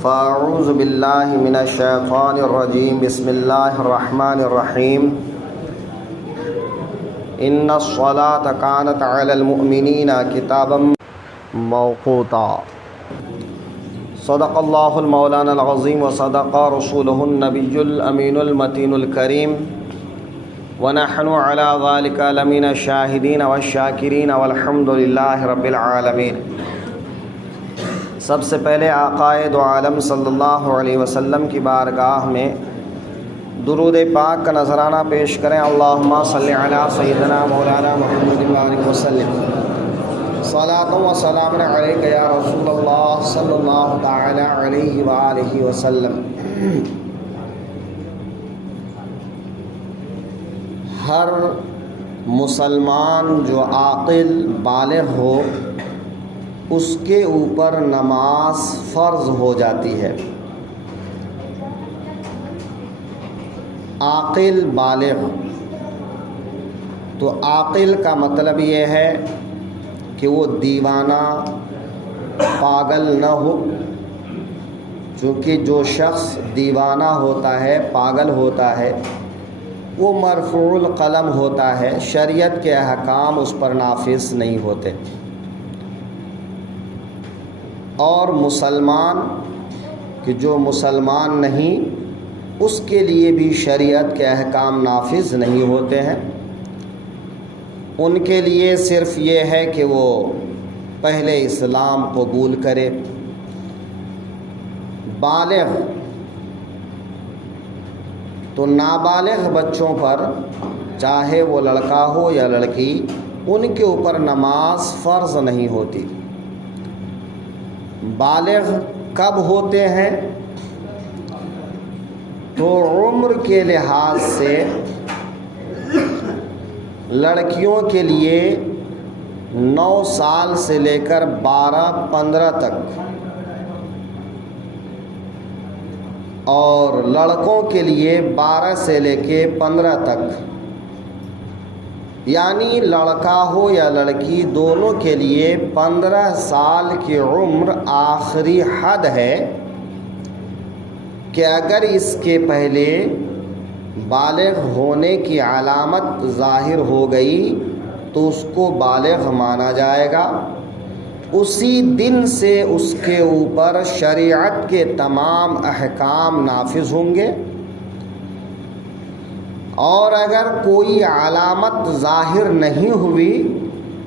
فاعوذ باللہ من الشیطان الرجیم بسم اللہ الرحمن الرحیم ان الصلاۃ کانت علی المؤمنین کتابا موقوتا صدق اللہ المولانا العظیم وصدق رسولہ النبی الامین المتین الکریم ونحن علی ذلک لمن الشاہدین والشاکرین والحمد للہ رب العالمین۔ سب سے پہلے آقائے دو عالم صلی اللہ علیہ وسلم کی بارگاہ میں درود پاک کا نذرانہ پیش کریں۔ اللہم صلی علی سیدنا مولانا محمد وآلہ وسلم صلاۃ و سلام علیک یا رسول اللہ صلی اللہ تعالی علیہ وآلہ وسلم۔ ہر مسلمان جو عاقل بالغ ہو اس کے اوپر نماز فرض ہو جاتی ہے۔ عاقل بالغ، تو عاقل کا مطلب یہ ہے کہ وہ دیوانہ پاگل نہ ہو، چونکہ جو شخص دیوانہ ہوتا ہے، پاگل ہوتا ہے، وہ مرفوع القلم ہوتا ہے، شریعت کے احکام اس پر نافذ نہیں ہوتے۔ اور مسلمان کہ جو مسلمان نہیں، اس کے لیے بھی شریعت کے احکام نافذ نہیں ہوتے ہیں۔ ان کے لیے صرف یہ ہے کہ وہ پہلے اسلام قبول کرے۔ بالغ تو نابالغ بچوں پر، چاہے وہ لڑکا ہو یا لڑکی، ان کے اوپر نماز فرض نہیں ہوتی۔ بالغ کب ہوتے ہیں؟ تو عمر کے لحاظ سے لڑکیوں کے لیے 9 سال سے لے کر 12-15 تک، اور لڑکوں کے لیے 12 سے لے کے 15 تک، یعنی لڑکا ہو یا لڑکی دونوں کے لیے 15 سال کی عمر آخری حد ہے کہ اگر اس کے پہلے بالغ ہونے کی علامت ظاہر ہو گئی تو اس کو بالغ مانا جائے گا۔ اسی دن سے اس کے اوپر شریعت کے تمام احکام نافذ ہوں گے، اور اگر کوئی علامت ظاہر نہیں ہوئی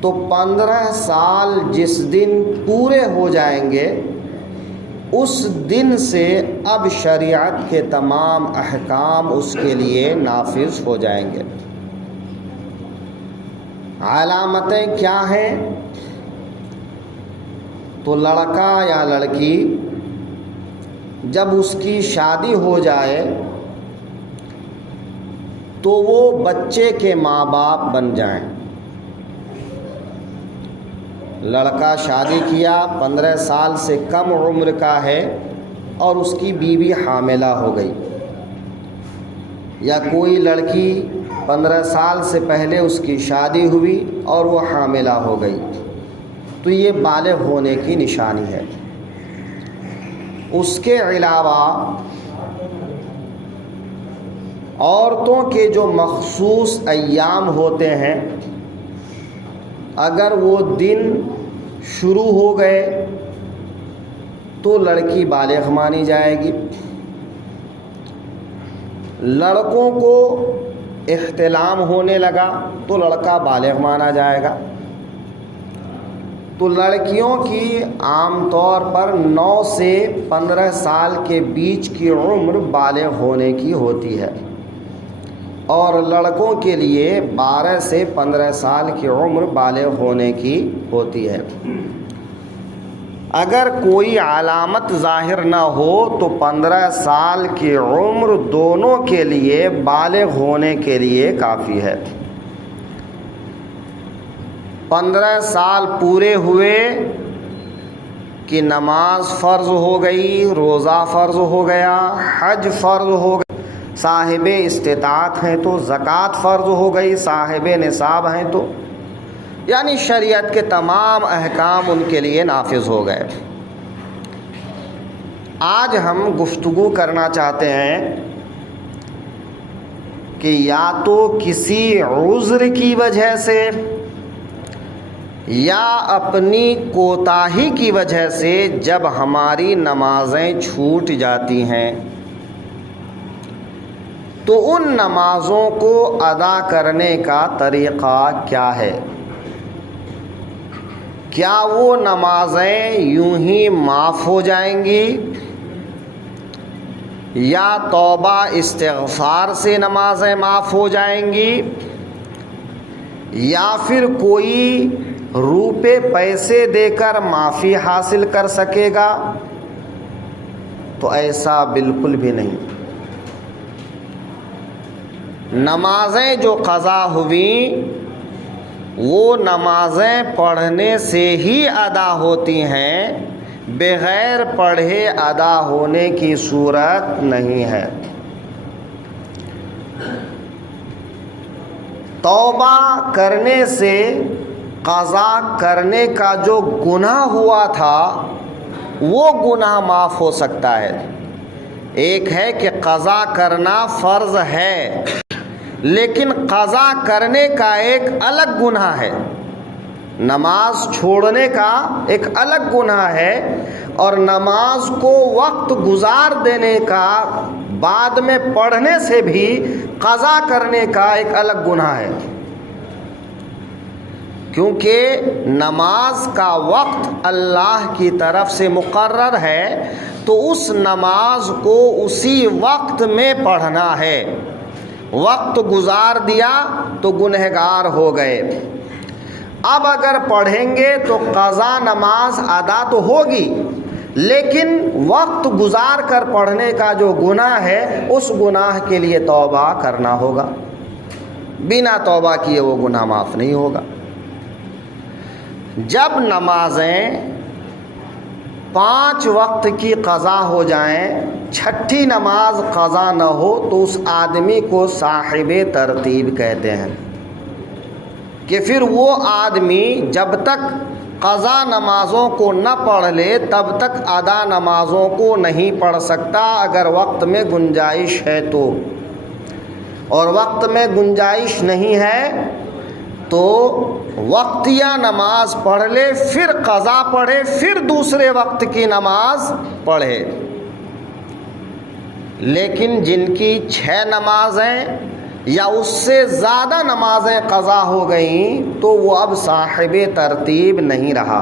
تو 15 سال جس دن پورے ہو جائیں گے، اس دن سے اب شریعت کے تمام احکام اس کے لیے نافذ ہو جائیں گے۔ علامتیں کیا ہیں؟ تو لڑکا یا لڑکی جب اس کی شادی ہو جائے تو وہ بچے کے ماں باپ بن جائیں۔ لڑکا شادی کیا، 15 سال سے کم عمر کا ہے اور اس کی بیوی حاملہ ہو گئی، یا کوئی لڑکی 15 سال سے پہلے اس کی شادی ہوئی اور وہ حاملہ ہو گئی، تو یہ بالغ ہونے کی نشانی ہے۔ اس کے علاوہ عورتوں کے جو مخصوص ایام ہوتے ہیں، اگر وہ دن شروع ہو گئے تو لڑکی بالغ مانی جائے گی۔ لڑکوں کو احتلام ہونے لگا تو لڑکا بالغ مانا جائے گا۔ تو لڑکیوں کی عام طور پر 9 سے 15 سال کے بیچ کی عمر بالغ ہونے کی ہوتی ہے، اور لڑکوں کے لیے 12 سے 15 سال کی عمر بالغ ہونے کی ہوتی ہے۔ اگر کوئی علامت ظاہر نہ ہو تو 15 سال کی عمر دونوں کے لیے بالغ ہونے کے لیے کافی ہے۔ 15 سال پورے ہوئے کہ نماز فرض ہو گئی، روزہ فرض ہو گیا، حج فرض ہو گیا، صاحب استطاعت ہیں تو زکوٰۃ فرض ہو گئی، صاحب نصاب ہیں تو، یعنی شریعت کے تمام احکام ان کے لیے نافذ ہو گئے۔ آج ہم گفتگو کرنا چاہتے ہیں کہ یا تو کسی عذر کی وجہ سے یا اپنی کوتاہی کی وجہ سے جب ہماری نمازیں چھوٹ جاتی ہیں تو ان نمازوں کو ادا کرنے کا طریقہ کیا ہے؟ کیا وہ نمازیں یوں ہی معاف ہو جائیں گی یا توبہ استغفار سے نمازیں معاف ہو جائیں گی یا پھر کوئی روپے پیسے دے کر معافی حاصل کر سکے گا؟ تو ایسا بالکل بھی نہیں۔ نمازیں جو قضا ہوئیں وہ نمازیں پڑھنے سے ہی ادا ہوتی ہیں، بغیر پڑھے ادا ہونے کی صورت نہیں ہے۔ توبہ کرنے سے قضا کرنے کا جو گناہ ہوا تھا وہ گناہ معاف ہو سکتا ہے۔ ایک ہے کہ قضا کرنا فرض ہے لیکن قضا کرنے کا ایک الگ گناہ ہے، نماز چھوڑنے کا ایک الگ گناہ ہے، اور نماز کو وقت گزار دینے کا بعد میں پڑھنے سے بھی قضا کرنے کا ایک الگ گناہ ہے، کیونکہ نماز کا وقت اللہ کی طرف سے مقرر ہے تو اس نماز کو اسی وقت میں پڑھنا ہے۔ وقت گزار دیا تو گنہگار ہو گئے۔ اب اگر پڑھیں گے تو قضا نماز ادا تو ہوگی لیکن وقت گزار کر پڑھنے کا جو گناہ ہے اس گناہ کے لیے توبہ کرنا ہوگا، بنا توبہ کیے وہ گناہ معاف نہیں ہوگا۔ جب نمازیں 5 وقت کی قضا ہو جائیں، چھٹی نماز قضا نہ ہو تو اس آدمی کو صاحب ترتیب کہتے ہیں، کہ پھر وہ آدمی جب تک قضا نمازوں کو نہ پڑھ لے تب تک ادا نمازوں کو نہیں پڑھ سکتا اگر وقت میں گنجائش ہے تو، اور وقت میں گنجائش نہیں ہے تو وقتیہ نماز پڑھ لے، پھر قضا پڑھے، پھر دوسرے وقت کی نماز پڑھے۔ لیکن جن کی 6 نمازیں یا اس سے زیادہ نمازیں قضا ہو گئیں تو وہ اب صاحب ترتیب نہیں رہا۔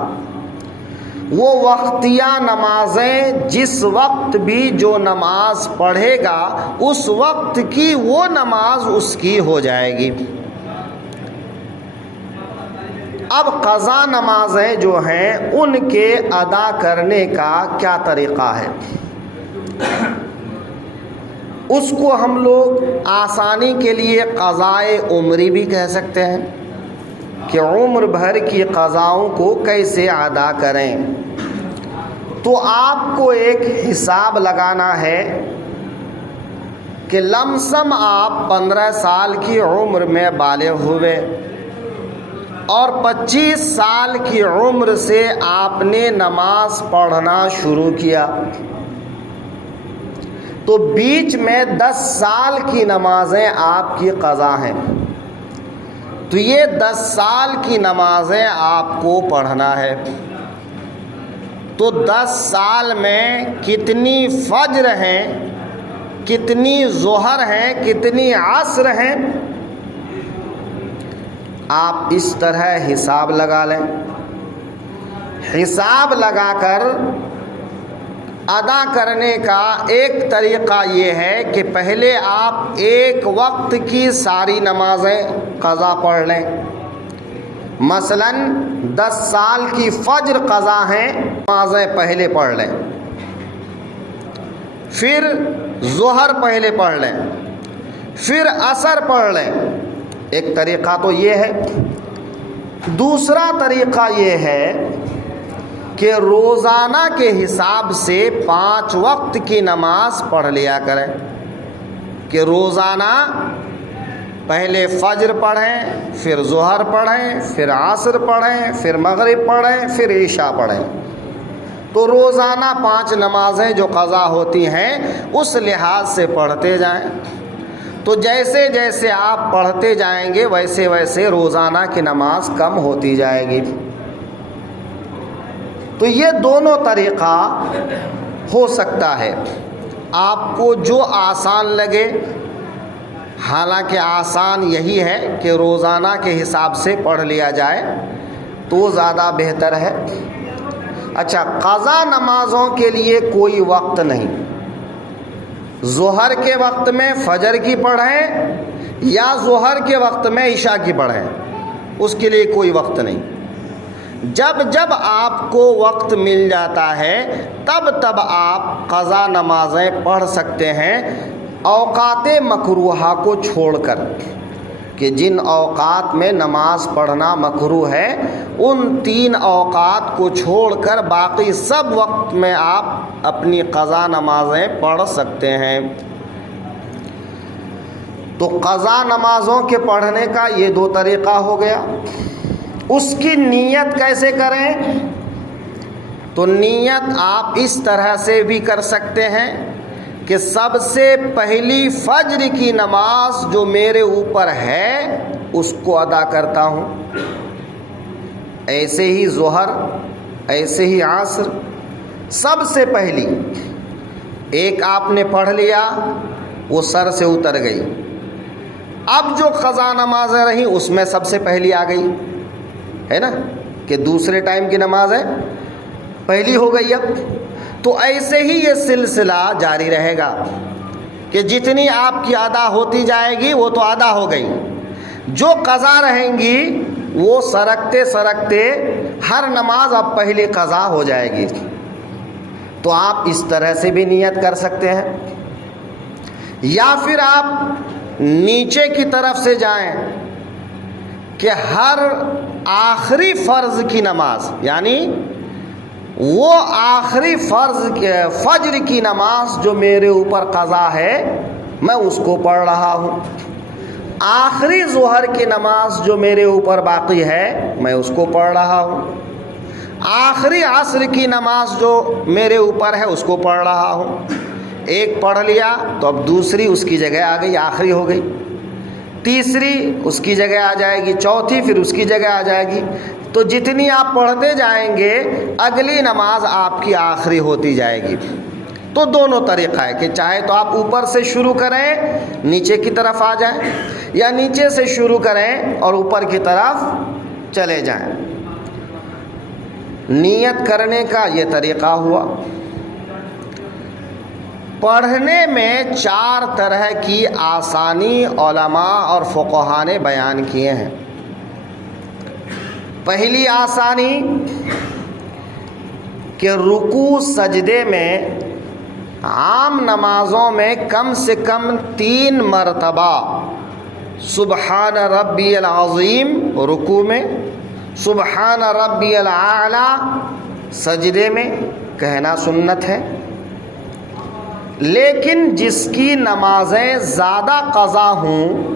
وہ وقتیہ نمازیں جس وقت بھی جو نماز پڑھے گا اس وقت کی وہ نماز اس کی ہو جائے گی۔ اب قضا نمازیں جو ہیں ان کے ادا کرنے کا کیا طریقہ ہے؟ اس کو ہم لوگ آسانی کے لیے قضائے عمری بھی کہہ سکتے ہیں، کہ عمر بھر کی قضاؤں کو کیسے ادا کریں۔ تو آپ کو ایک حساب لگانا ہے کہ لم سم آپ 15 سال کی عمر میں بالغ ہوئے اور 25 سال کی عمر سے آپ نے نماز پڑھنا شروع کیا، تو بیچ میں 10 سال کی نمازیں آپ کی قضا ہیں، تو یہ 10 سال کی نمازیں آپ کو پڑھنا ہے۔ تو 10 سال میں کتنی فجر ہیں، کتنی ظہر ہیں، کتنی عصر ہیں، آپ اس طرح حساب لگا لیں۔ حساب لگا کر ادا کرنے کا ایک طریقہ یہ ہے کہ پہلے آپ ایک وقت کی ساری نمازیں قضا پڑھ لیں۔ مثلا 10 سال کی فجر قضا ہیں، نمازیں پہلے پڑھ لیں، پھر ظہر پہلے پڑھ لیں، پھر عصر پڑھ لیں۔ ایک طریقہ تو یہ ہے۔ دوسرا طریقہ یہ ہے کہ روزانہ کے حساب سے 5 وقت کی نماز پڑھ لیا کریں، کہ روزانہ پہلے فجر پڑھیں، پھر ظہر پڑھیں، پھر عصر پڑھیں، پھر مغرب پڑھیں، پھر عشاء پڑھیں۔ تو روزانہ 5 نمازیں جو قضا ہوتی ہیں اس لحاظ سے پڑھتے جائیں. تو جیسے جیسے آپ پڑھتے جائیں گے ویسے ویسے روزانہ کی نماز کم ہوتی جائے گی. تو یہ دونوں طریقہ ہو سکتا ہے. آپ کو جو آسان لگے، حالانکہ آسان یہی ہے کہ روزانہ کے حساب سے پڑھ لیا جائے تو زیادہ بہتر ہے. اچھا، قضا نمازوں کے لیے کوئی وقت نہیں. ظہر کے وقت میں فجر کی پڑھیں یا ظہر کے وقت میں عشاء کی پڑھیں، اس کے لیے کوئی وقت نہیں. جب جب آپ کو وقت مل جاتا ہے تب تب آپ قضا نمازیں پڑھ سکتے ہیں، اوقات مکروہہ کو چھوڑ کر. کہ جن اوقات میں نماز پڑھنا مکروہ ہے ان 3 اوقات کو چھوڑ کر باقی سب وقت میں آپ اپنی قضا نمازیں پڑھ سکتے ہیں. تو قضا نمازوں کے پڑھنے کا یہ 2 طریقہ ہو گیا. اس کی نیت کیسے کریں؟ تو نیت آپ اس طرح سے بھی کر سکتے ہیں کہ سب سے پہلی فجر کی نماز جو میرے اوپر ہے اس کو ادا کرتا ہوں. ایسے ہی ظہر، ایسے ہی عصر، سب سے پہلی ایک آپ نے پڑھ لیا، وہ سر سے اتر گئی. اب جو قضا نمازیں رہیں اس میں سب سے پہلی آ گئی ہے نا، کہ دوسرے ٹائم کی نماز ہے پہلی ہو گئی. اب تو ایسے ہی یہ سلسلہ جاری رہے گا کہ جتنی آپ کی ادا ہوتی جائے گی وہ تو ادا ہو گئی، جو قضا رہیں گی وہ سرکتے سرکتے ہر نماز اب پہلی قضا ہو جائے گی. تو آپ اس طرح سے بھی نیت کر سکتے ہیں، یا پھر آپ نیچے کی طرف سے جائیں کہ ہر آخری فرض کی نماز، یعنی وہ آخری فرض فجر کی نماز جو میرے اوپر قضا ہے میں اس کو پڑھ رہا ہوں، آخری ظہر کی نماز جو میرے اوپر باقی ہے میں اس کو پڑھ رہا ہوں، آخری عصر کی نماز جو میرے اوپر ہے اس کو پڑھ رہا ہوں. ایک پڑھ لیا تو اب دوسری اس کی جگہ آ گئی، آخری ہو گئی، تیسری اس کی جگہ آ جائے گی، چوتھی پھر اس کی جگہ آ جائے گی. تو جتنی آپ پڑھتے جائیں گے اگلی نماز آپ کی آخری ہوتی جائے گی. تو دونوں طریقہ ہے کہ چاہے تو آپ اوپر سے شروع کریں نیچے کی طرف آ جائیں، یا نیچے سے شروع کریں اور اوپر کی طرف چلے جائیں. نیت کرنے کا یہ طریقہ ہوا. پڑھنے میں 4 طرح کی آسانی علماء اور فقہا نے بیان کیے ہیں. پہلی آسانی کہ رکوع سجدے میں عام نمازوں میں کم سے کم 3 مرتبہ سبحان ربی العظیم رکوع میں، سبحان ربی الاعلی سجدے میں کہنا سنت ہے. لیکن جس کی نمازیں زیادہ قضا ہوں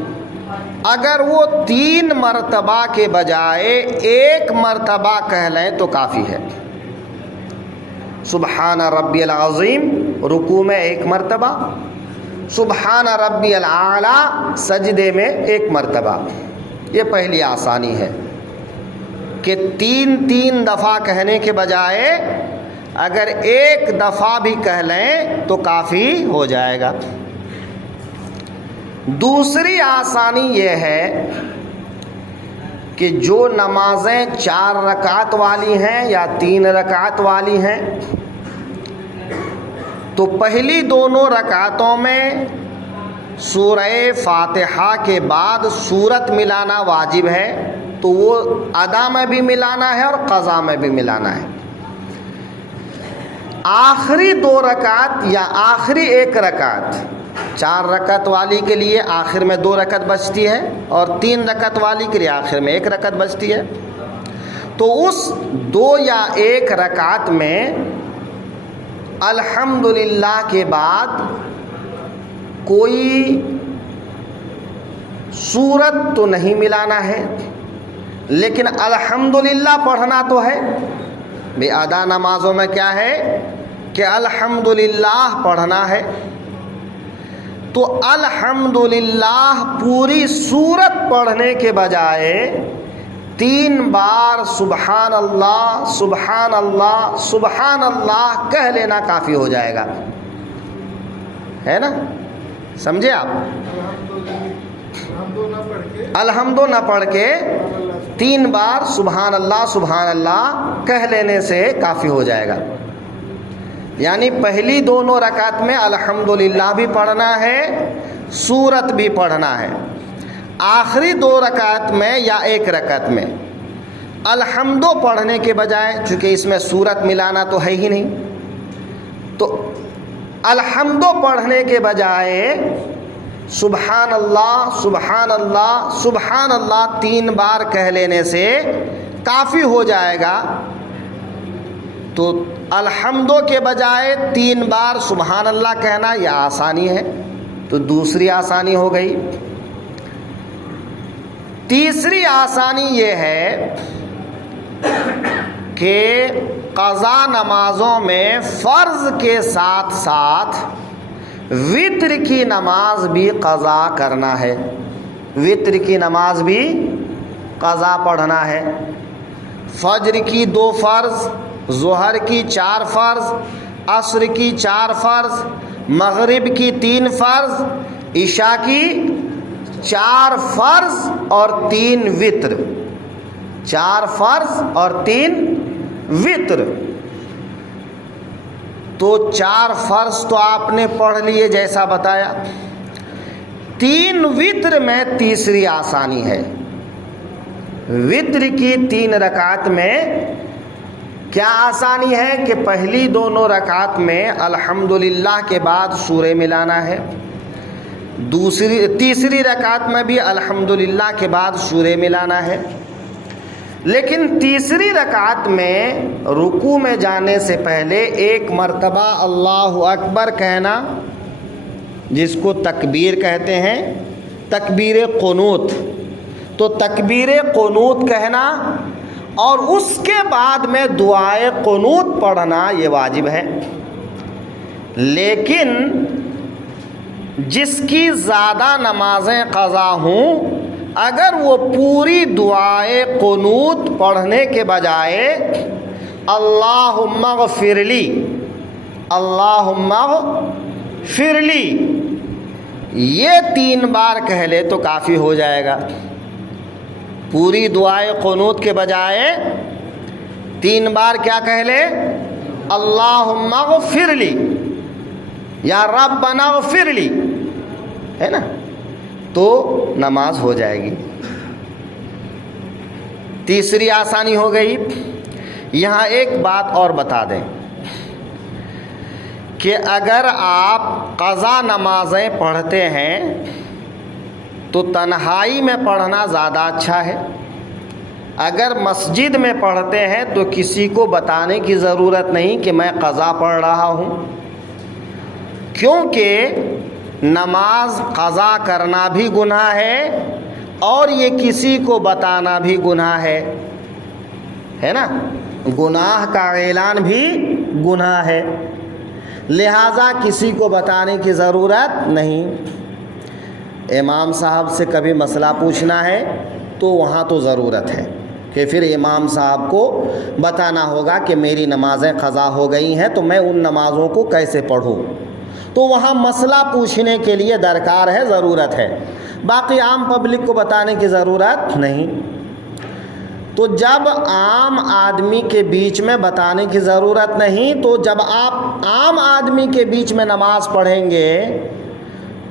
اگر وہ 3 مرتبہ کے بجائے 1 مرتبہ کہہ لیں تو کافی ہے. سبحان ربی العظیم رکوع میں 1 مرتبہ، سبحان ربی الاعلی سجدے میں 1 مرتبہ. یہ پہلی آسانی ہے کہ 3 دفعہ کہنے کے بجائے اگر 1 دفعہ بھی کہہ لیں تو کافی ہو جائے گا. دوسری آسانی یہ ہے کہ جو نمازیں 4 رکعت والی ہیں یا 3 رکعت والی ہیں تو پہلی دونوں رکعتوں میں سورہ فاتحہ کے بعد سورت ملانا واجب ہے، تو وہ ادا میں بھی ملانا ہے اور قضا میں بھی ملانا ہے. آخری 2 رکعت یا آخری 1 رکعت، 4 رکعت والی کے لیے آخر میں 2 رکعت بچتی ہے اور 3 رکعت والی کے لیے آخر میں 1 رکعت بچتی ہے. تو اس 2 یا 1 رکعت میں الحمدللہ کے بعد کوئی سورت تو نہیں ملانا ہے، لیکن الحمدللہ پڑھنا تو ہے. بے ادا نمازوں میں کیا ہے کہ الحمدللہ پڑھنا ہے. تو الحمدللہ پوری سورت پڑھنے کے بجائے 3 بار سبحان اللہ سبحان اللہ سبحان اللہ کہہ لینا کافی ہو جائے گا. ہے نا؟ سمجھے آپ؟ الحمد نہ پڑھ کے 3 بار سبحان اللہ کہہ لینے سے کافی ہو جائے گا. یعنی پہلی دونوں رکعت میں الحمدللہ بھی پڑھنا ہے، سورت بھی پڑھنا ہے. آخری 2 رکعت میں یا 1 رکعت میں الحمدو پڑھنے کے بجائے، چونکہ اس میں سورت ملانا تو ہے ہی نہیں، تو الحمدو پڑھنے کے بجائے سبحان اللہ سبحان اللہ سبحان اللہ 3 بار کہہ لینے سے کافی ہو جائے گا. تو الحمدو کے بجائے 3 بار سبحان اللہ کہنا یہ آسانی ہے، تو دوسری آسانی ہو گئی. تیسری آسانی یہ ہے کہ قضا نمازوں میں فرض کے ساتھ ساتھ وتر کی نماز بھی قضا کرنا ہے. وتر کی نماز بھی قضا پڑھنا ہے. فجر کی 2 فرض، ظہر کی 4 فرض، عصر کی 4 فرض، مغرب کی 3 فرض، عشاء کی 4 فرض اور 3 وتر. 4 فرض اور 3 وتر. تو 4 فرض تو آپ نے پڑھ لیے جیسا بتایا. 3 وتر میں تیسری آسانی ہے. وتر کی 3 رکعت میں کیا آسانی ہے کہ پہلی دونوں رکعت میں الحمدللہ کے بعد سورہ ملانا ہے، تیسری رکعت میں بھی الحمدللہ کے بعد سورہ ملانا ہے. لیکن تیسری رکعت میں رکوع میں جانے سے پہلے 1 مرتبہ اللہ اکبر کہنا، جس کو تکبیر کہتے ہیں، تکبیر قنوت. تو تکبیر قنوت کہنا اور اس کے بعد میں دعائے قنوت پڑھنا یہ واجب ہے. لیکن جس کی زیادہ نمازیں قضا ہوں، اگر وہ پوری دعائے قنوت پڑھنے کے بجائے اللہم اغفر لی اللہم اغفر لی یہ 3 بار کہہ لے تو کافی ہو جائے گا. پوری دعائے قنوت کے بجائے 3 بار کیا کہہ لے؟ اللہم اغفر لی یا ربنا اغفر لی، ہے نا؟ تو نماز ہو جائے گی. تیسری آسانی ہو گئی. یہاں ایک بات اور بتا دیں کہ اگر آپ قضا نمازیں پڑھتے ہیں تو تنہائی میں پڑھنا زیادہ اچھا ہے. اگر مسجد میں پڑھتے ہیں تو کسی کو بتانے کی ضرورت نہیں کہ میں قضا پڑھ رہا ہوں، کیونکہ نماز قضا کرنا بھی گناہ ہے اور یہ کسی کو بتانا بھی گناہ ہے نا؟ گناہ کا اعلان بھی گناہ ہے. لہٰذا کسی کو بتانے کی ضرورت نہیں. امام صاحب سے کبھی مسئلہ پوچھنا ہے تو وہاں تو ضرورت ہے کہ پھر امام صاحب کو بتانا ہوگا کہ میری نمازیں قضا ہو گئی ہیں تو میں ان نمازوں کو کیسے پڑھوں. تو وہاں مسئلہ پوچھنے کے لیے درکار ہے، ضرورت ہے. باقی عام پبلک کو بتانے کی ضرورت نہیں. تو جب عام آدمی کے بیچ میں بتانے کی ضرورت نہیں، تو جب آپ عام آدمی کے بیچ میں نماز پڑھیں گے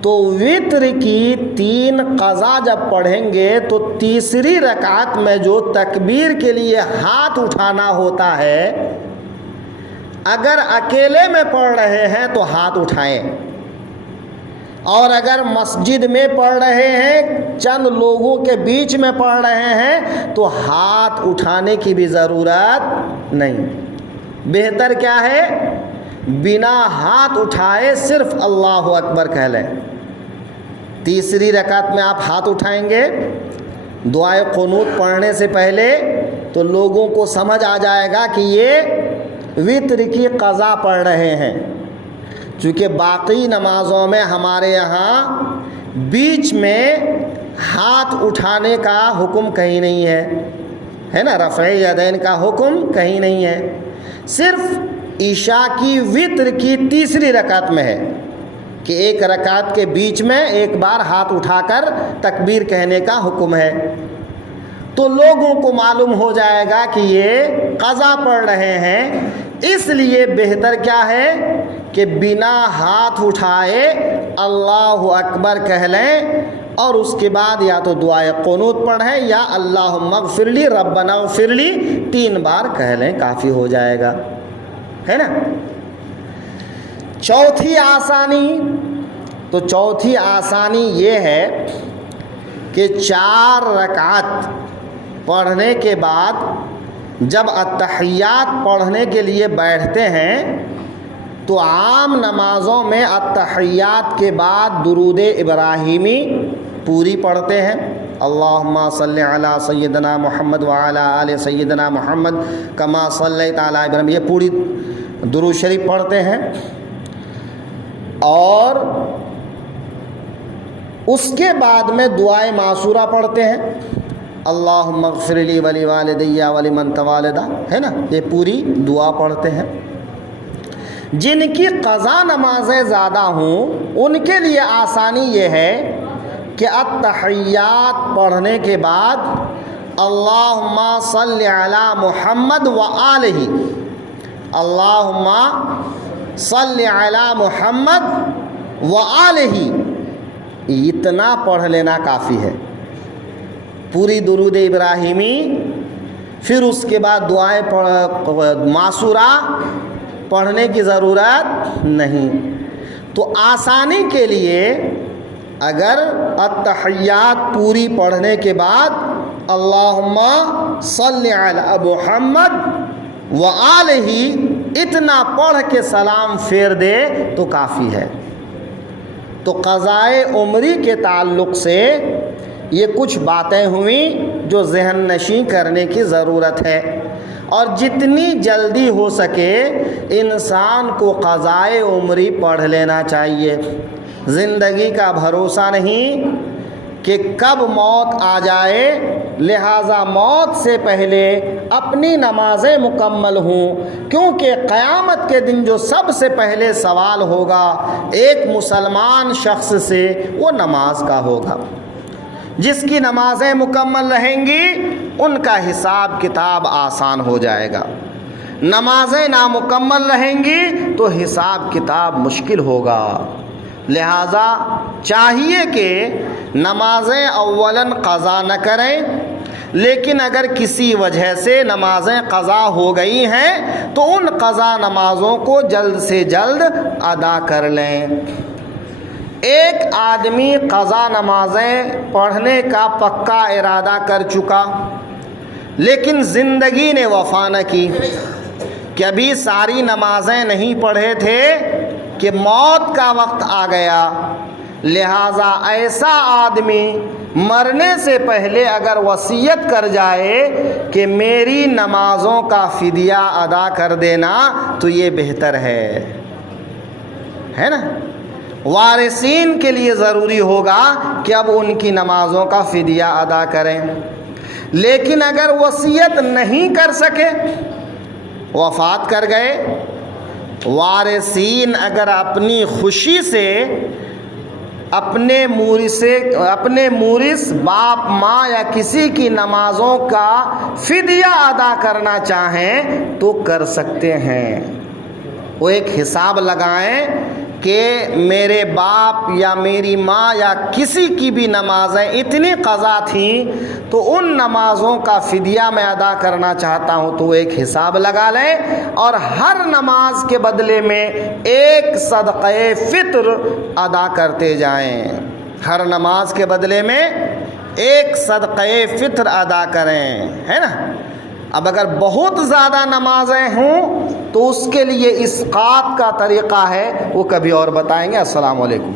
تو وتر کی 3 قضا جب پڑھیں گے تو تیسری رکعت میں جو تکبیر کے لیے ہاتھ اٹھانا ہوتا ہے، اگر اکیلے میں پڑھ رہے ہیں تو ہاتھ اٹھائیں، اور اگر مسجد میں پڑھ رہے ہیں، چند لوگوں کے بیچ میں پڑھ رہے ہیں، تو ہاتھ اٹھانے کی بھی ضرورت نہیں. بہتر کیا ہے؟ بنا ہاتھ اٹھائے صرف اللہ اکبر کہہ لیں. تیسری رکعت میں آپ ہاتھ اٹھائیں گے، دعائے قنوت پڑھنے سے پہلے تو لوگوں کو سمجھ آ جائے گا کہ یہ وتر کی قضا پڑھ رہے ہیں، چونکہ باقی نمازوں میں ہمارے یہاں بیچ میں ہاتھ اٹھانے کا حکم کہیں نہیں ہے نا، رفع یدین کا حکم کہیں نہیں ہے، صرف عشاء کی وتر کی تیسری رکعت میں ہے کہ ایک رکعت کے بیچ میں ایک بار ہاتھ اٹھا کر تکبیر کہنے کا حکم ہے۔ تو لوگوں کو معلوم ہو جائے گا کہ یہ قضا پڑھ رہے ہیں، اس لیے بہتر کیا ہے کہ بنا ہاتھ اٹھائے اللہ اکبر کہہ لیں، اور اس کے بعد یا تو دعائے قنوت پڑھیں یا اللہم اغفر لی ربنا اغفر لی 3 بار کہہ لیں، کافی ہو جائے گا، ہے نا۔ چوتھی آسانی، تو چوتھی آسانی یہ ہے کہ 4 رکعت پڑھنے کے بعد جب التحیات پڑھنے کے لیے بیٹھتے ہیں تو عام نمازوں میں التحیات کے بعد درود ابراہیمی پوری پڑھتے ہیں، اللہم صلی علی سیدنا محمد وعلی آل سیدنا محمد کما صلیت علی ابراہیم، یہ پوری درود شریف پڑھتے ہیں، اور اس کے بعد میں دعائے معصورہ پڑھتے ہیں، اللہم اغفر لی ولی والدی ولمن تولدا، ہے نا، یہ پوری دعا پڑھتے ہیں۔ جن کی قضا نمازیں زیادہ ہوں ان کے لیے آسانی یہ ہے کہ التحیات پڑھنے کے بعد اللہم صلی علی محمد وآلہ، اللہم صلی علی محمد وآلہ، اتنا پڑھ لینا کافی ہے، پوری درود ابراہیمی، پھر اس کے بعد دعائیں معصورہ پڑھنے کی ضرورت نہیں۔ تو آسانی کے لیے اگر التحیات پوری پڑھنے کے بعد اللہم صلی علی محمد وآلہ اتنا پڑھ کے سلام پھیر دے تو کافی ہے۔ تو قضائے عمری کے تعلق سے یہ کچھ باتیں ہوئیں جو ذہن نشین کرنے کی ضرورت ہے، اور جتنی جلدی ہو سکے انسان کو قضائے عمری پڑھ لینا چاہیے۔ زندگی کا بھروسہ نہیں کہ کب موت آ جائے، لہٰذا موت سے پہلے اپنی نمازیں مکمل ہوں، کیونکہ قیامت کے دن جو سب سے پہلے سوال ہوگا ایک مسلمان شخص سے وہ نماز کا ہوگا۔ جس کی نمازیں مکمل رہیں گی ان کا حساب کتاب آسان ہو جائے گا، نمازیں نامکمل رہیں گی تو حساب کتاب مشکل ہوگا۔ لہذا چاہیے کہ نمازیں اولاً قضا نہ کریں، لیکن اگر کسی وجہ سے نمازیں قضا ہو گئی ہیں تو ان قضا نمازوں کو جلد سے جلد ادا کر لیں۔ ایک آدمی قضا نمازیں پڑھنے کا پکا ارادہ کر چکا، لیکن زندگی نے وفا نہ کی، کہ ابھی ساری نمازیں نہیں پڑھے تھے کہ موت کا وقت آ گیا۔ لہٰذا ایسا آدمی مرنے سے پہلے اگر وصیت کر جائے کہ میری نمازوں کا فدیہ ادا کر دینا تو یہ بہتر ہے نا۔ وارثین کے لیے ضروری ہوگا کہ اب ان کی نمازوں کا فدیہ ادا کریں، لیکن اگر وصیت نہیں کر سکے، وفات کر گئے، وارثین اگر اپنی خوشی سے اپنے مورث باپ ماں یا کسی کی نمازوں کا فدیہ ادا کرنا چاہیں تو کر سکتے ہیں۔ وہ ایک حساب لگائیں کہ میرے باپ یا میری ماں یا کسی کی بھی نمازیں اتنی قضا تھیں تو ان نمازوں کا فدیہ میں ادا کرنا چاہتا ہوں، تو ایک حساب لگا لیں اور ہر نماز کے بدلے میں ایک صدقہ فطر ادا کرتے جائیں، ہر نماز کے بدلے میں ایک صدقہ فطر ادا کریں، ہے نا۔ اب اگر بہت زیادہ نمازیں ہوں تو اس کے لیے اسقاط کا طریقہ ہے، وہ کبھی اور بتائیں گے۔ السلام علیکم۔